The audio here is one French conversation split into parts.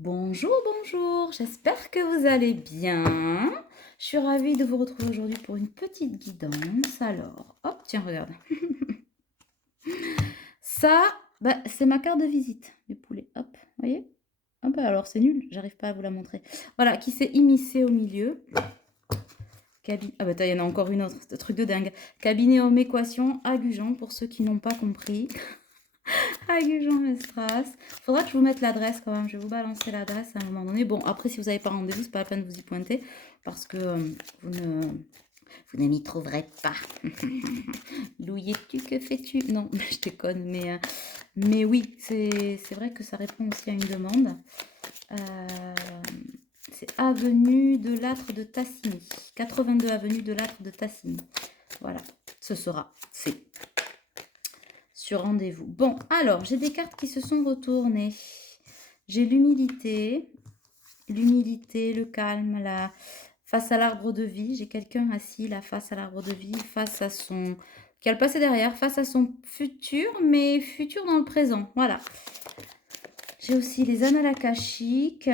Bonjour, bonjour, j'espère que vous allez bien. Je suis ravie de vous retrouver aujourd'hui pour une petite guidance. Alors, hop, tiens, regarde. Ça, c'est ma carte de visite du poulet. Hop, vous voyez? Ah bah alors c'est nul, j'arrive pas à vous la montrer. Voilà, qui s'est immiscée au milieu. Ah bah il y en a encore une autre, ce truc de dingue. Cabinet homme équation à Gujan, pour ceux qui n'ont pas compris. À Gujan-Mestras. Faudra que je vous mette l'adresse quand même. Je vais vous balancer l'adresse à un moment donné. Bon, après, si vous n'avez pas rendez-vous, c'est pas la peine de vous y pointer parce que vous ne m'y trouverez pas. Louis-tu, que fais-tu? Non, je déconne, mais oui, c'est vrai que ça répond aussi à une demande. Euh, c'est avenue de Lattre de Tassigny. 82 avenue de Lattre de Tassigny. Voilà, c'est sur rendez-vous. Bon, alors, j'ai des cartes qui se sont retournées. J'ai l'humilité, le calme, face à l'arbre de vie. J'ai quelqu'un assis là, face à l'arbre de vie, face à son... qui a le passé derrière, face à son futur, mais futur dans le présent. Voilà. J'ai aussi les annales akashiques,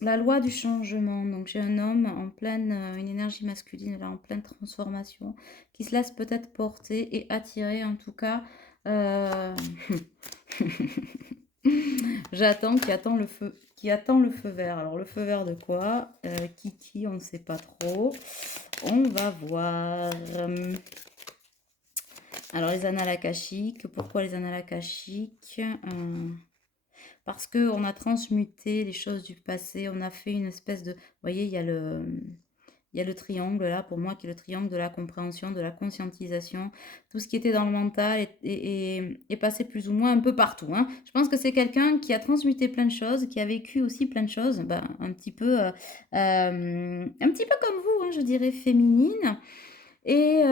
la loi du changement. Donc, j'ai un homme en pleine, une énergie masculine, là, en pleine transformation, qui se laisse peut-être porter et attirer, en tout cas. euh, J'attends, qui attend le feu vert. Alors, le feu vert de quoi? Kiki, on ne sait pas trop. On va voir. Alors, les annales akashiques. Pourquoi les annales akashiques? Parce qu'on a transmuté les choses du passé. On a fait une espèce de... Vous voyez, il y a le triangle là, pour moi, qui est le triangle de la compréhension, de la conscientisation. Tout ce qui était dans le mental est passé plus ou moins un peu partout, hein. Je pense que c'est quelqu'un qui a transmuté plein de choses, qui a vécu aussi plein de choses, un petit peu comme vous, hein, je dirais, féminine. Et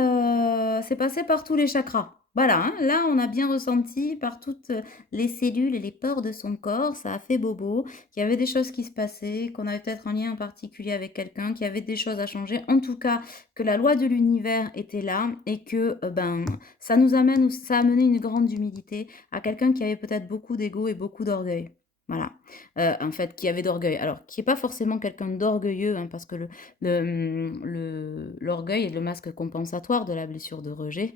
c'est passé par tous les chakras. Voilà, hein, là on a bien ressenti par toutes les cellules et les pores de son corps, ça a fait bobo, qu'il y avait des choses qui se passaient, qu'on avait peut-être un lien en particulier avec quelqu'un, qu'il y avait des choses à changer. En tout cas, que la loi de l'univers était là et que ça a amené une grande humilité à quelqu'un qui avait peut-être beaucoup d'ego et beaucoup d'orgueil. Voilà, en fait, qui avait d'orgueil. Alors, qui n'est pas forcément quelqu'un d'orgueilleux, hein, parce que l'orgueil est le masque compensatoire de la blessure de rejet.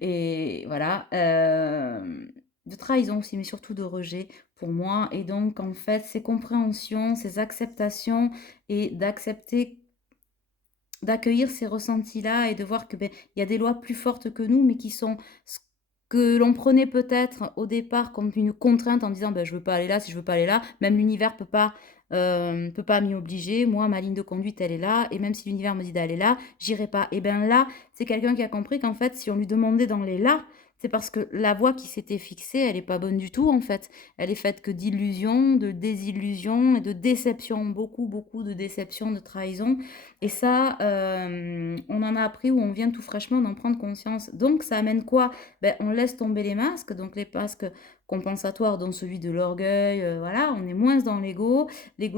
Et voilà. De trahison aussi, mais surtout de rejet pour moi. Et donc, en fait, ces compréhensions, ces acceptations et d'accueillir ces ressentis-là et de voir que il y a des lois plus fortes que nous, mais qui sont ce que l'on prenait peut-être au départ comme une contrainte en disant je veux pas aller là, si je veux pas aller là, même l'univers peut pas m'y obliger. Moi, ma ligne de conduite, elle est là, et même si l'univers me dit d'aller là, j'irai pas. Et bien là, c'est quelqu'un qui a compris qu'en fait, si on lui demandait d'aller là, c'est parce que la voie qui s'était fixée, elle est pas bonne du tout en fait. Elle est faite que d'illusions, de désillusions et de déceptions, beaucoup, beaucoup de déceptions, de trahisons. Et ça, on en a appris ou on vient tout fraîchement d'en prendre conscience. Donc, ça amène quoi? On laisse tomber les masques, donc les masques compensatoires, dont celui de l'orgueil, voilà, on est moins dans l'ego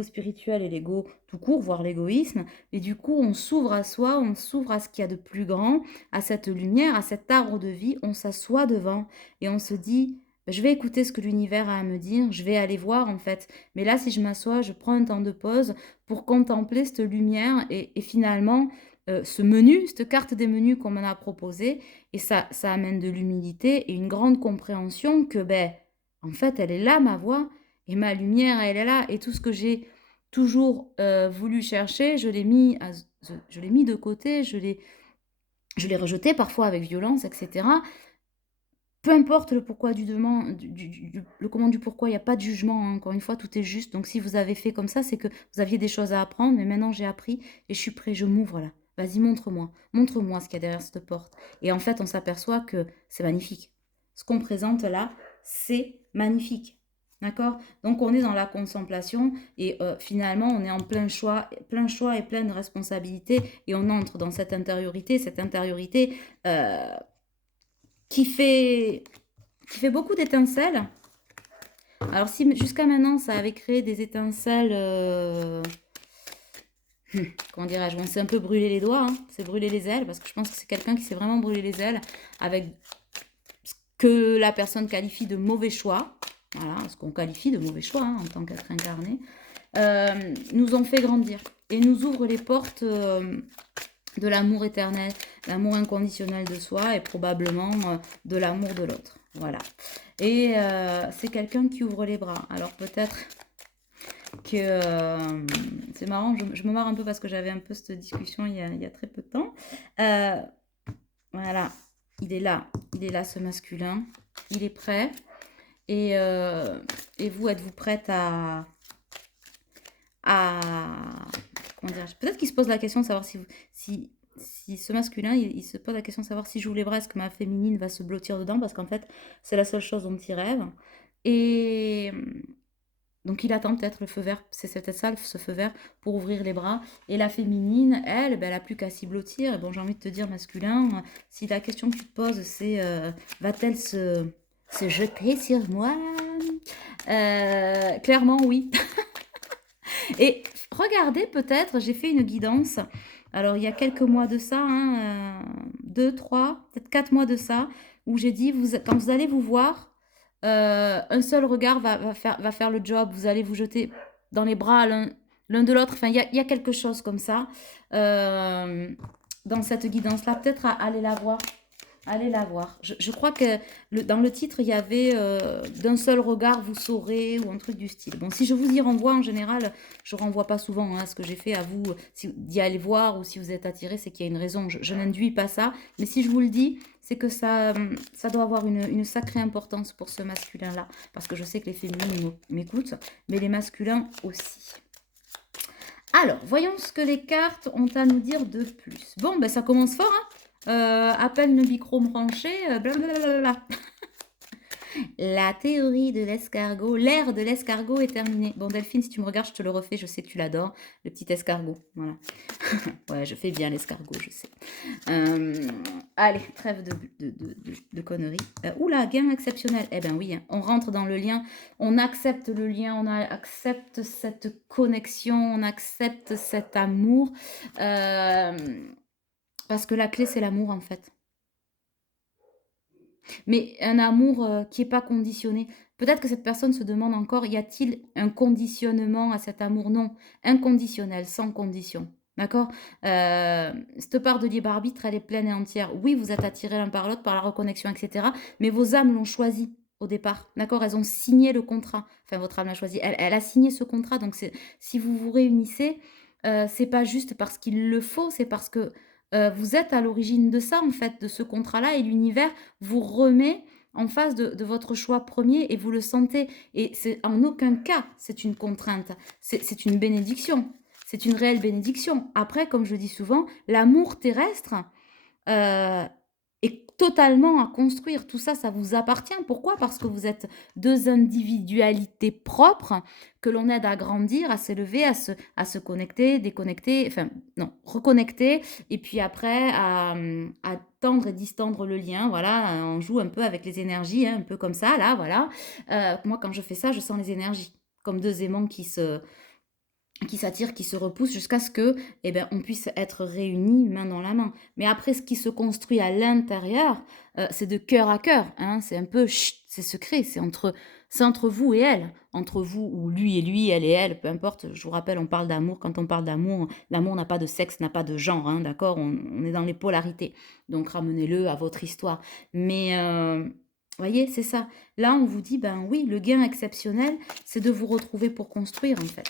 spirituel et l'ego tout court, voire l'égoïsme. Et du coup, on s'ouvre à soi, on s'ouvre à ce qu'il y a de plus grand, à cette lumière, à cet arbre de vie, on s'assoit devant et on se dit, je vais écouter ce que l'univers a à me dire, je vais aller voir en fait. Mais là, si je m'assois, je prends un temps de pause pour contempler cette lumière et finalement, ce menu, cette carte des menus qu'on m'en a proposé, et ça amène de l'humilité et une grande compréhension que, en fait, elle est là, ma voix, et ma lumière, elle est là, et tout ce que j'ai toujours voulu chercher, je l'ai mis de côté, je l'ai rejeté parfois avec violence, etc. Peu importe le pourquoi du demand, le comment du pourquoi, il n'y a pas de jugement, hein. Encore une fois, tout est juste. Donc si vous avez fait comme ça, c'est que vous aviez des choses à apprendre, mais maintenant j'ai appris et je suis prêt, je m'ouvre là. Vas-y, montre-moi. Montre-moi ce qu'il y a derrière cette porte. Et en fait, on s'aperçoit que c'est magnifique. Ce qu'on présente là, c'est magnifique. D'accord? Donc on est dans la contemplation et finalement on est en plein choix et pleine responsabilité et on entre dans cette intériorité euh, qui fait beaucoup d'étincelles. Alors si jusqu'à maintenant ça avait créé des étincelles, comment dirais-je, on s'est un peu brûlé les doigts, hein, c'est brûlé les ailes, parce que je pense que c'est quelqu'un qui s'est vraiment brûlé les ailes avec ce que la personne qualifie de mauvais choix. voilà, ce qu'on qualifie de mauvais choix hein, en tant qu'être incarné, nous ont fait grandir et nous ouvrent les portes de l'amour éternel, l'amour inconditionnel de soi et probablement de l'amour de l'autre. Voilà. Et c'est quelqu'un qui ouvre les bras. Alors peut-être que c'est marrant, je me marre un peu parce que j'avais un peu cette discussion il y a très peu de temps. Euh, voilà, il est là ce masculin, il est prêt. Et vous, êtes-vous prête à comment dire, peut-être qu'il se pose la question de savoir si ce masculin, il se pose la question de savoir si j'ouvre les bras, est-ce que ma féminine va se blottir dedans, parce qu'en fait, c'est la seule chose dont il rêve. Et donc il attend peut-être le feu vert, c'est peut-être ça, ce feu vert, pour ouvrir les bras. Et la féminine, elle, ben, elle a plus qu'à s'y blottir. Et bon, j'ai envie de te dire, masculin, si la question que tu te poses, c'est va-t-elle se jeter sur moi? Clairement, oui. Et regardez, peut-être, j'ai fait une guidance. Alors, il y a quelques mois de ça, hein, 2, 3, peut-être 4 mois de ça, où j'ai dit, quand vous allez vous voir, un seul regard va faire le job. Vous allez vous jeter dans les bras l'un de l'autre. Enfin, il y a quelque chose comme ça euh, dans cette guidance-là. Peut-être aller la voir. Allez la voir. Je crois que dans le titre, il y avait d'un seul regard, vous saurez, ou un truc du style. Bon, si je vous y renvoie, en général, je renvoie pas souvent hein, ce que j'ai fait à vous, d'y aller voir, ou si vous êtes attiré, c'est qu'il y a une raison. Je n'induis pas ça. Mais si je vous le dis, c'est que ça doit avoir une sacrée importance pour ce masculin-là. Parce que je sais que les féminines m'écoutent, mais les masculins aussi. Alors, voyons ce que les cartes ont à nous dire de plus. Bon, ben ça commence fort, hein. À peine le micro branché, blablabla. La théorie de l'escargot, l'ère de l'escargot est terminée. Bon, Delphine, si tu me regardes, je te le refais, je sais que tu l'adores, le petit escargot. Voilà. Ouais, je fais bien l'escargot, je sais. Allez, trêve de conneries. Oula, gain exceptionnel. Eh ben oui, hein, on rentre dans le lien, on accepte le lien, on accepte cette connexion, on accepte cet amour. Parce que la clé, c'est l'amour, en fait. Mais un amour qui n'est pas conditionné. Peut-être que cette personne se demande encore, y a-t-il un conditionnement à cet amour? Non, inconditionnel, sans condition. D'accord. Cette part de libre arbitre, elle est pleine et entière. Oui, vous êtes attirés l'un par l'autre, par la reconnexion, etc. Mais vos âmes l'ont choisi au départ. D'accord. Elles ont signé le contrat. Enfin, votre âme l'a choisi. Elle a signé ce contrat. Donc, si vous vous réunissez, c'est pas juste parce qu'il le faut, c'est parce que vous êtes à l'origine de ça, en fait, de ce contrat-là, et l'univers vous remet en face de votre choix premier et vous le sentez. Et c'est en aucun cas, c'est une contrainte, c'est une bénédiction. C'est une réelle bénédiction. Après, comme je dis souvent, l'amour terrestre, euh, est totalement à construire. Tout ça, ça vous appartient. Pourquoi? Parce que vous êtes deux individualités propres que l'on aide à grandir, à s'élever, à se connecter, déconnecter, enfin, non, reconnecter, et puis après, à tendre et distendre le lien. Voilà, on joue un peu avec les énergies, hein, un peu comme ça, là, voilà. Moi, quand je fais ça, je sens les énergies, comme deux aimants qui s'attirent, qui se repoussent jusqu'à ce que, eh ben, on puisse être réunis main dans la main. Mais après, ce qui se construit à l'intérieur, c'est de cœur à cœur. Hein, c'est un peu, c'est secret, c'est entre vous et elle. Entre vous, ou lui et lui, elle et elle, peu importe. Je vous rappelle, on parle d'amour. Quand on parle d'amour, l'amour n'a pas de sexe, n'a pas de genre. Hein, d'accord, on est dans les polarités. Donc, ramenez-le à votre histoire. Mais... voyez, c'est ça. Là, on vous dit, ben oui, le gain exceptionnel, c'est de vous retrouver pour construire, en fait.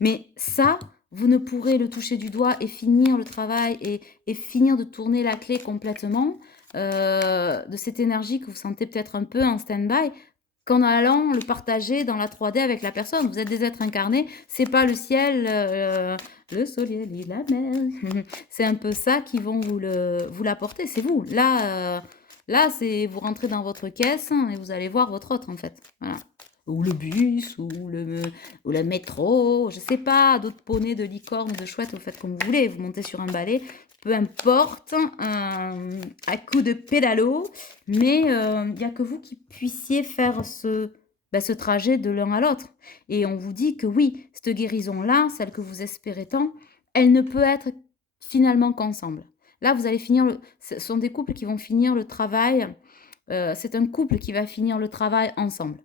Mais ça, vous ne pourrez le toucher du doigt et finir le travail et finir de tourner la clé complètement de cette énergie que vous sentez peut-être un peu en stand-by qu'en allant le partager dans la 3D avec la personne. Vous êtes des êtres incarnés, c'est pas le ciel, le soleil et la mer. C'est un peu ça qui vont vous l'apporter, c'est vous. Là, c'est vous rentrez dans votre caisse et vous allez voir votre autre en fait. Voilà. Ou le bus, ou le métro, je sais pas, d'autres poneys de licorne, de chouette, vous faites comme vous voulez, vous montez sur un balai, peu importe, à coup de pédalo, mais il n'y a que vous qui puissiez faire ce trajet de l'un à l'autre. Et on vous dit que oui, cette guérison-là, celle que vous espérez tant, elle ne peut être finalement qu'ensemble. Là, vous allez finir, ce sont des couples qui vont finir le travail, c'est un couple qui va finir le travail ensemble.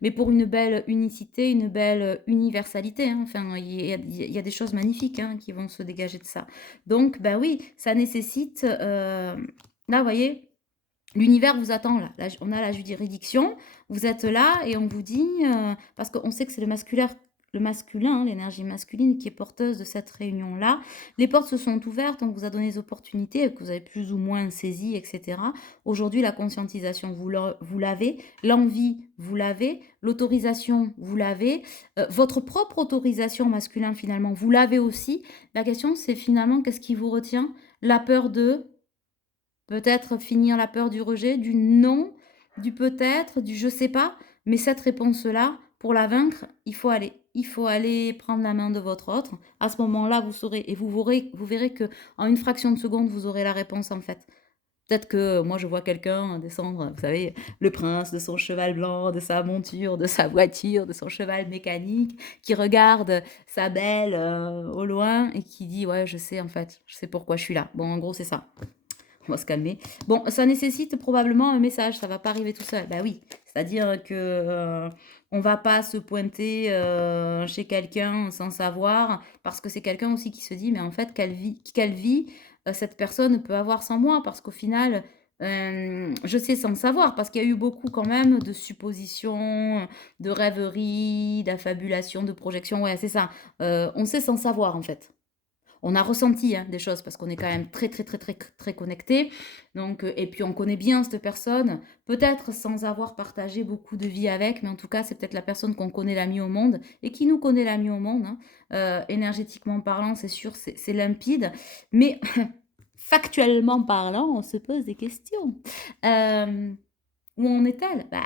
Mais pour une belle unicité, une belle universalité, hein. Enfin, il y a des choses magnifiques, hein, qui vont se dégager de ça. Donc, bah, oui, ça nécessite, là, vous voyez, l'univers vous attend là. Là, on a la juridiction, vous êtes là et on vous dit, parce qu'on sait que c'est le masculin, hein, l'énergie masculine qui est porteuse de cette réunion-là. Les portes se sont ouvertes, on vous a donné des opportunités que vous avez plus ou moins saisies, etc. Aujourd'hui, la conscientisation, vous l'avez, l'envie, vous l'avez, l'autorisation, vous l'avez, votre propre autorisation masculin, finalement, vous l'avez aussi. La question, c'est finalement, qu'est-ce qui vous retient? La peur de peut-être finir la peur du rejet, du non, du peut-être, du je sais pas, mais cette réponse-là, pour la vaincre, il faut aller. Il faut aller prendre la main de votre autre. À ce moment-là, vous saurez et vous verrez que en une fraction de seconde, vous aurez la réponse en fait. Peut-être que moi, je vois quelqu'un descendre, vous savez, le prince de son cheval blanc, de sa monture, de sa voiture, de son cheval mécanique, qui regarde sa belle au loin et qui dit ouais, je sais en fait, je sais pourquoi je suis là. Bon, en gros, c'est ça. On va se calmer. Bon, ça nécessite probablement un message, ça va pas arriver tout seul. Bah oui, c'est-à-dire que on va pas se pointer chez quelqu'un sans savoir, parce que c'est quelqu'un aussi qui se dit, mais en fait, quelle vie cette personne peut avoir sans moi, parce qu'au final, je sais sans savoir, parce qu'il y a eu beaucoup quand même de suppositions, de rêveries, d'affabulations, de projections. Ouais, c'est ça. On sait sans savoir en fait. On a ressenti, hein, des choses parce qu'on est quand même très, très, très, très, très connectés. Donc, et puis on connaît bien cette personne, peut-être sans avoir partagé beaucoup de vie avec, mais en tout cas, c'est peut-être la personne qu'on connaît la mieux au monde et qui nous connaît la mieux au monde, hein. Énergétiquement parlant, c'est sûr, c'est limpide, mais factuellement parlant, on se pose des questions. Euh, où en est-elle? Bah,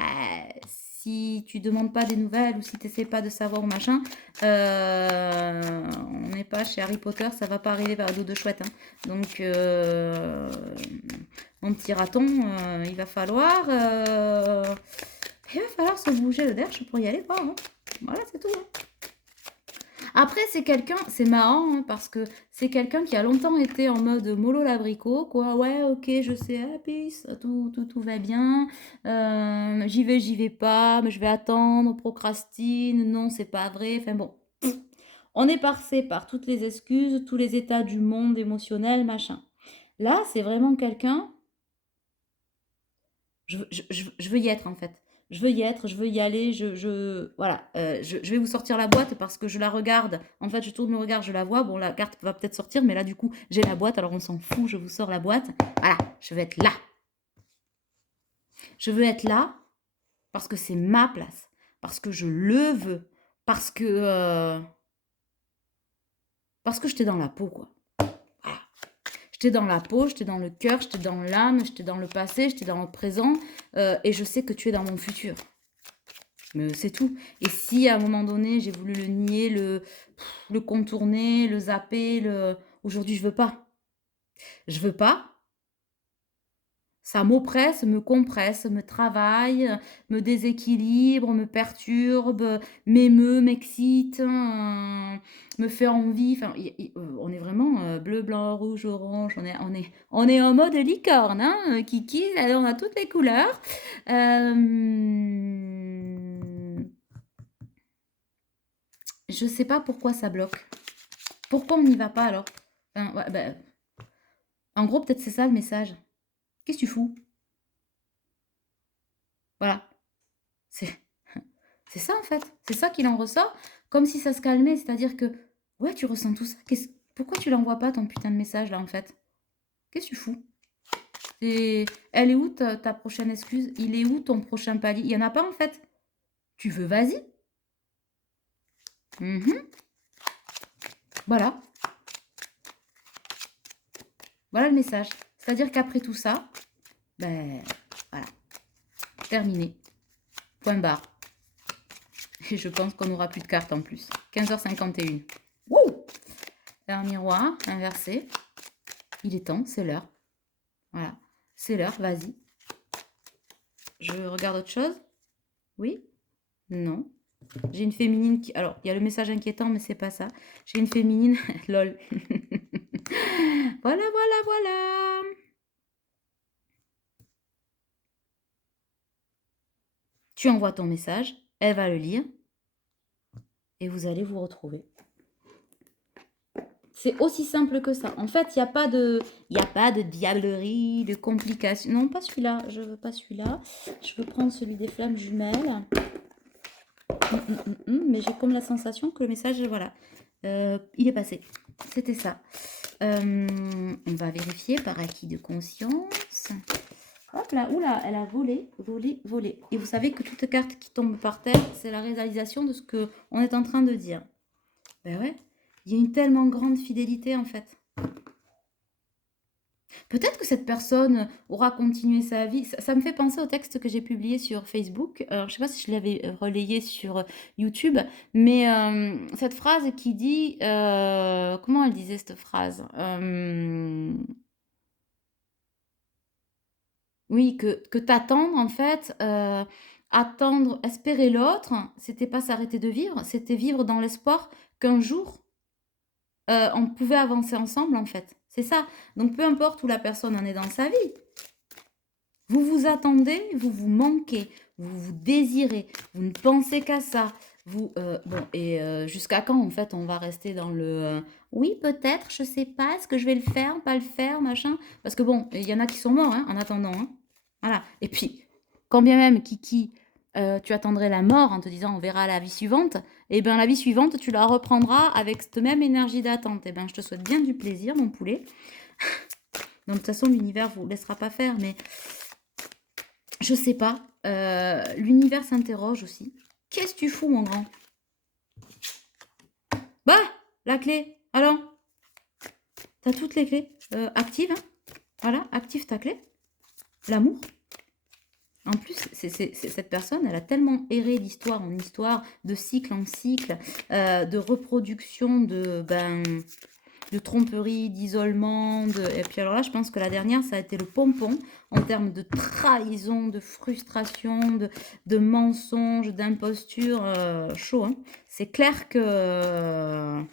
si tu demandes pas des nouvelles ou si tu essaies pas de savoir ou machin, on n'est pas chez Harry Potter, ça va pas arriver par dos de chouette, hein. Donc, mon petit raton, il va falloir se bouger le derche pour y aller, quoi, hein. Voilà, c'est tout, hein. Après, c'est quelqu'un, c'est marrant, hein, parce que c'est quelqu'un qui a longtemps été en mode mollo l'abricot, quoi. Ouais, ok, je sais, ah, peace, tout va bien. J'y vais pas, mais je vais attendre, procrastine, non, c'est pas vrai. Enfin bon, on est passé par toutes les excuses, tous les états du monde émotionnel, machin. Là, c'est vraiment quelqu'un, je veux y être en fait. Je veux y être, je veux y aller, voilà, je vais vous sortir la boîte parce que je la regarde. En fait, je tourne le regard, je la vois. Bon, la carte va peut-être sortir, mais là, du coup, j'ai la boîte, alors on s'en fout, je vous sors la boîte. Voilà, je veux être là. Je veux être là parce que c'est ma place, parce que je le veux, parce que j'étais dans la peau, quoi. Voilà. J'étais dans la peau, j'étais dans le cœur, j'étais dans l'âme, j'étais dans le passé, j'étais dans le présent, et je sais que tu es dans mon futur. C'est tout. Et si à un moment donné, j'ai voulu le nier, le contourner, le zapper, aujourd'hui, je veux pas. Je veux pas. Ça m'oppresse, me compresse, me travaille, me déséquilibre, me perturbe, m'émeut, m'excite, me fait envie. Enfin, on est vraiment bleu, blanc, rouge, orange. On est en mode licorne, hein, Kiki. On a toutes les couleurs. Euh, Je sais pas pourquoi ça bloque. Pourquoi on n'y va pas alors? Enfin, ouais, ben, en gros, peut-être c'est ça le message. Qu'est-ce que tu fous? Voilà. C'est c'est ça en fait. C'est ça qu'il en ressort. Comme si ça se calmait. C'est-à-dire que, ouais, tu ressens tout ça. Pourquoi tu l'envoies pas ton putain de message là en fait? Qu'est-ce que tu fous? Elle est où ta prochaine excuse? Il est où ton prochain palier? Il y en a pas en fait. Tu veux, vas-y. Mhm. Voilà. Voilà le message. C'est-à-dire qu'après tout ça, ben voilà, terminé. Point barre. Et je pense qu'on n'aura plus de cartes en plus. 15h51. Wouh! Un miroir inversé. Il est temps, c'est l'heure. Voilà. C'est l'heure, vas-y. Je regarde autre chose? Oui? Non. J'ai une féminine qui... Alors, il y a le message inquiétant, mais c'est pas ça. J'ai une féminine... Lol. Voilà, voilà, voilà. Tu envoies ton message. elle va le lire et vous allez vous retrouver. C'est aussi simple que ça. En fait, il y a pas de diablerie, de complications. Non, pas celui-là. Je veux pas celui-là. Je veux prendre celui des flammes jumelles. Mais j'ai comme la sensation que le message, voilà, il est passé. C'était ça. On va vérifier par acquis de conscience. Hop là, oula, elle a volé, volé, volé. Et vous savez que toute carte qui tombe par terre, c'est la réalisation de ce que on est en train de dire. Ben ouais, il y a une tellement grande fidélité en fait. Peut-être que cette personne aura continué sa vie. Ça me fait penser au texte que j'ai publié sur Facebook. Alors, je ne sais pas si je l'avais relayé sur YouTube, mais cette phrase qui dit... comment elle disait cette phrase? Oui, que t'attendre, en fait, attendre, espérer l'autre, c'était pas s'arrêter de vivre, c'était vivre dans l'espoir qu'un jour, on pouvait avancer ensemble, en fait. C'est ça. Donc, peu importe où la personne en est dans sa vie, vous vous attendez, vous vous manquez, vous vous désirez, vous ne pensez qu'à ça. Vous, bon, et jusqu'à quand, en fait, on va rester dans le oui, peut-être, je sais pas, est-ce que je vais le faire, pas le faire, machin. Parce que bon, il y en a qui sont morts hein, en attendant. Hein. Voilà. Et puis, quand bien même, Kiki, tu attendrais la mort en te disant on verra la vie suivante, et bien la vie suivante, tu la reprendras avec cette même énergie d'attente. Et bien, je te souhaite bien du plaisir, mon poulet. Donc, de toute façon, l'univers vous laissera pas faire, mais je sais pas. L'univers s'interroge aussi. Qu'est-ce que tu fous, mon grand? Bah, la clé. Alors, t'as toutes les clés. Active. Hein. Voilà, active ta clé. L'amour. En plus, cette personne, elle a tellement erré d'histoire en histoire, de cycle en cycle, de reproduction, de tromperie, d'isolement. Et puis alors là, je pense que la dernière, ça a été le pompon en termes de trahison, de frustration, de mensonges, d'imposture. Chaud, hein. C'est clair que...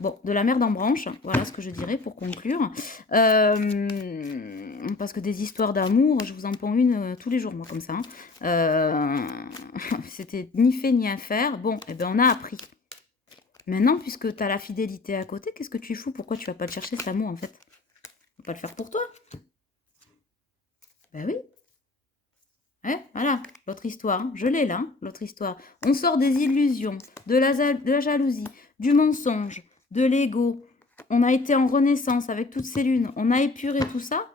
Bon, de la merde en branche, voilà ce que je dirais pour conclure. Parce que des histoires d'amour, je vous en ponds une tous les jours, moi, comme ça. Hein. C'était ni fait ni à faire. Bon, eh ben, on a appris. Maintenant, puisque tu as la fidélité à côté, qu'est-ce que tu fous? Pourquoi tu vas pas le chercher, cet amour, en fait? On va pas le faire pour toi. Ben oui. Ouais, voilà, l'autre histoire. Hein. Je l'ai là, hein, l'autre histoire. On sort des illusions, de la jalousie, du mensonge, de l'ego. On a été en renaissance avec toutes ces lunes. On a épuré tout ça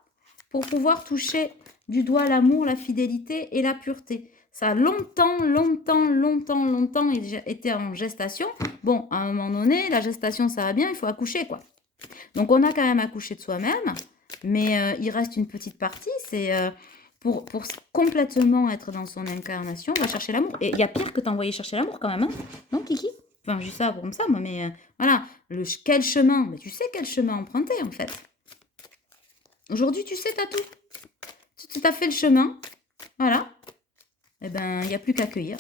pour pouvoir toucher du doigt l'amour, la fidélité et la pureté. Ça a longtemps, longtemps, longtemps, longtemps été en gestation. Bon, à un moment donné, la gestation, ça va bien, il faut accoucher, quoi. Donc, on a quand même accouché de soi-même, mais il reste une petite partie, c'est pour complètement être dans son incarnation, on va chercher l'amour. Et il y a pire que t'envoyer chercher l'amour quand même, hein. Non, Kiki? Enfin, je dis ça comme ça, moi, mais voilà. Quel chemin? Mais tu sais quel chemin emprunter, en fait. Aujourd'hui, tu sais, t'as tout. Tu as fait le chemin, voilà. Eh ben, il n'y a plus qu'à cueillir.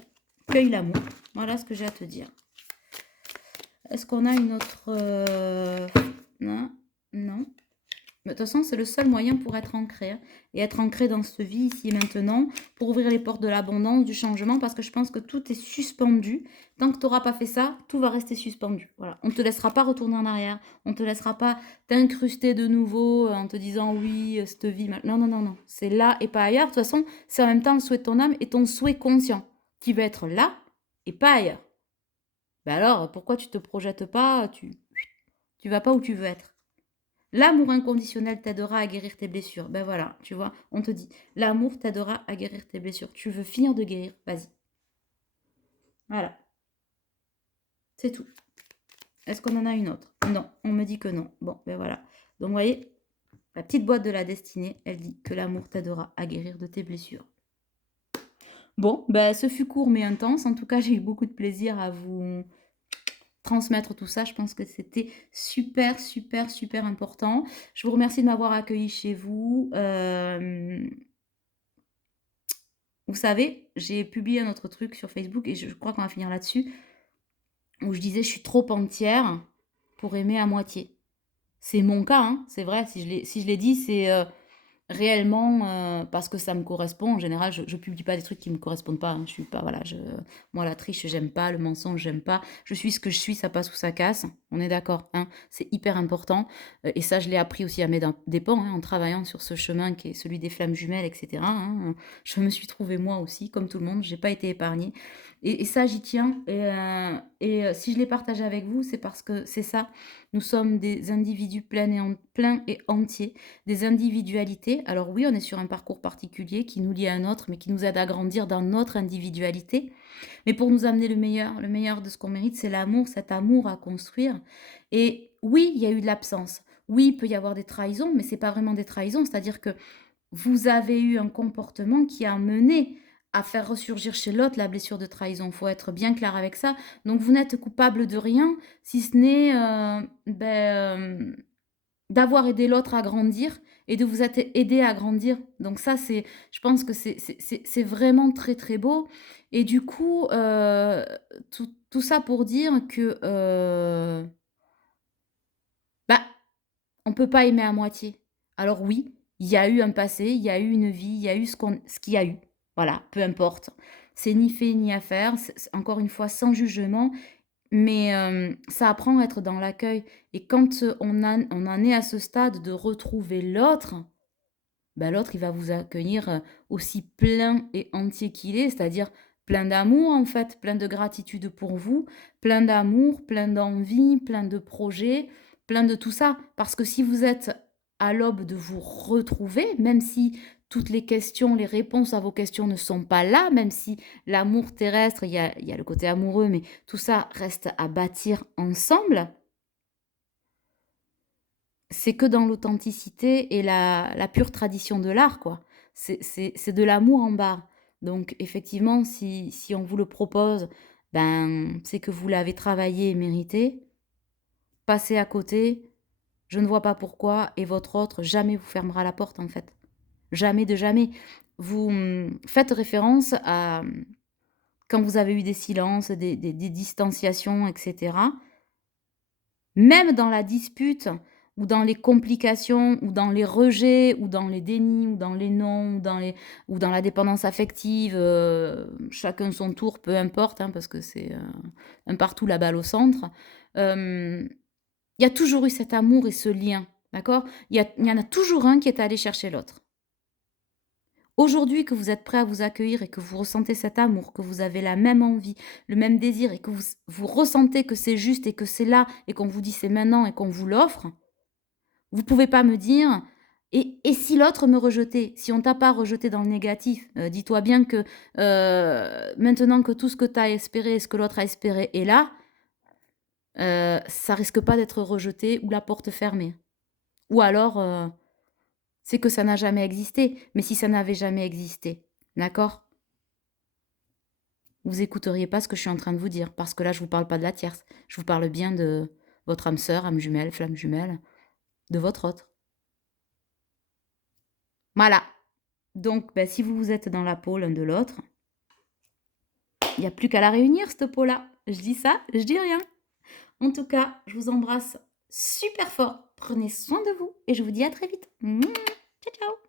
Cueille l'amour. Voilà ce que j'ai à te dire. Est-ce qu'on a une autre... Non, non. De toute façon, c'est le seul moyen pour être ancré. Hein, et être ancré dans cette vie ici et maintenant, pour ouvrir les portes de l'abondance, du changement, parce que je pense que tout est suspendu. Tant que tu n'auras pas fait ça, tout va rester suspendu. Voilà. On ne te laissera pas retourner en arrière. On ne te laissera pas t'incruster de nouveau en te disant oui, cette vie... Non, non, non, non. C'est là et pas ailleurs. De toute façon, c'est en même temps le souhait de ton âme et ton souhait conscient qui va être là et pas ailleurs. Ben alors, pourquoi tu te projettes pas, tu vas pas où tu veux être. L'amour inconditionnel t'aidera à guérir tes blessures. Ben voilà, tu vois, on te dit, l'amour t'aidera à guérir tes blessures. Tu veux finir de guérir, vas-y. Voilà, c'est tout. Est-ce qu'on en a une autre? Non, on me dit que non. Bon, ben voilà. Donc, vous voyez, la petite boîte de la destinée, elle dit que l'amour t'aidera à guérir de tes blessures. Bon, ben ce fut court mais intense. En tout cas, j'ai eu beaucoup de plaisir à vous transmettre tout ça. Je pense que c'était super, super, super important. Je vous remercie de m'avoir accueilli chez vous. Vous savez, j'ai publié un autre truc sur Facebook et je crois qu'on va finir là-dessus, où je disais je suis trop entière pour aimer à moitié. C'est mon cas, hein, c'est vrai, si je l'ai dit, c'est réellement, parce que ça me correspond. En général, je publie pas des trucs qui me correspondent pas, hein. Je suis pas voilà, moi la triche, j'aime pas, le mensonge, j'aime pas. Je suis ce que je suis, ça passe ou ça casse. On est d'accord, hein? C'est hyper important, et ça, je l'ai appris aussi à mes dépens, hein, en travaillant sur ce chemin qui est celui des flammes jumelles et cetera, hein. Je me suis trouvée moi aussi, comme tout le monde, j'ai pas été épargnée et ça, j'y tiens si je l'ai partagé avec vous, c'est parce que c'est ça, nous sommes des individus pleins et entiers, des individualités. Alors oui, on est sur un parcours particulier qui nous lie à un autre, mais qui nous aide à grandir dans notre individualité. Mais pour nous amener le meilleur de ce qu'on mérite, c'est l'amour, cet amour à construire. Et oui, il y a eu de l'absence. Oui, il peut y avoir des trahisons, mais c'est pas vraiment des trahisons. C'est-à-dire que vous avez eu un comportement qui a mené à faire ressurgir chez l'autre la blessure de trahison. Il faut être bien clair avec ça. Donc vous n'êtes coupable de rien, si ce n'est, d'avoir aidé l'autre à grandir et de vous être aidé à grandir. Donc ça, je pense que c'est vraiment très, très beau et du coup, tout ça pour dire que, bah, on peut pas aimer à moitié. Alors oui, il y a eu un passé, il y a eu une vie, il y a eu ce qu'il y a eu. Voilà, peu importe. C'est ni fait ni à faire, c'est encore une fois sans jugement, mais ça apprend à être dans l'accueil et quand, on en est à ce stade de retrouver l'autre, bah, l'autre il va vous accueillir, aussi plein et entier qu'il est, c'est-à-dire plein d'amour en fait, plein de gratitude pour vous, plein d'amour, plein d'envie, plein de projets, plein de tout ça. Parce que si vous êtes à l'aube de vous retrouver, même si toutes les questions, les réponses à vos questions ne sont pas là, même si l'amour terrestre, il y a le côté amoureux, mais tout ça reste à bâtir ensemble, c'est que dans l'authenticité et la pure tradition de l'art, quoi. C'est de l'amour en barre. Donc effectivement, si on vous le propose, ben, c'est que vous l'avez travaillé et mérité. Passez à côté, je ne vois pas pourquoi et votre autre jamais vous fermera la porte, en fait. Jamais de jamais. Vous, faites référence à, quand vous avez eu des silences, des distanciations et cetera. Même dans la dispute ou dans les complications ou dans les rejets ou dans les dénis ou dans les non ou dans la dépendance affective, chacun son tour, peu importe, hein, parce que c'est, un partout la balle au centre. Hem, il y a toujours eu cet amour et ce lien, d'accord? Il y en a toujours un qui est allé chercher l'autre. Aujourd'hui que vous êtes prêt à vous accueillir et que vous ressentez cet amour, que vous avez la même envie, le même désir et que vous ressentez que c'est juste et que c'est là et qu'on vous dit: «C'est maintenant» et qu'on vous l'offre, vous pouvez pas me dire: «Et si l'autre me rejetait?» Si on t'a pas rejeté dans le négatif, dis-toi bien que, maintenant que tout ce que tu as espéré et ce que l'autre a espéré est là, ça risque pas d'être rejeté ou la porte fermée. Ou alors, c'est que ça n'a jamais existé. Mais si ça n'avait jamais existé, d'accord? Vous écouteriez pas ce que je suis en train de vous dire, parce que là, je vous parle pas de la tierce. Je vous parle bien de votre âme sœur, âme jumelle, flamme jumelle, de votre autre. Voilà. Donc, bah, si vous êtes dans la peau l'un de l'autre, il y a plus qu'à la réunir cette peau-là. Je dis ça, je dis rien. En tout cas, je vous embrasse super fort. Prenez soin de vous et je vous dis à très vite. Mouah. Ciao, ciao.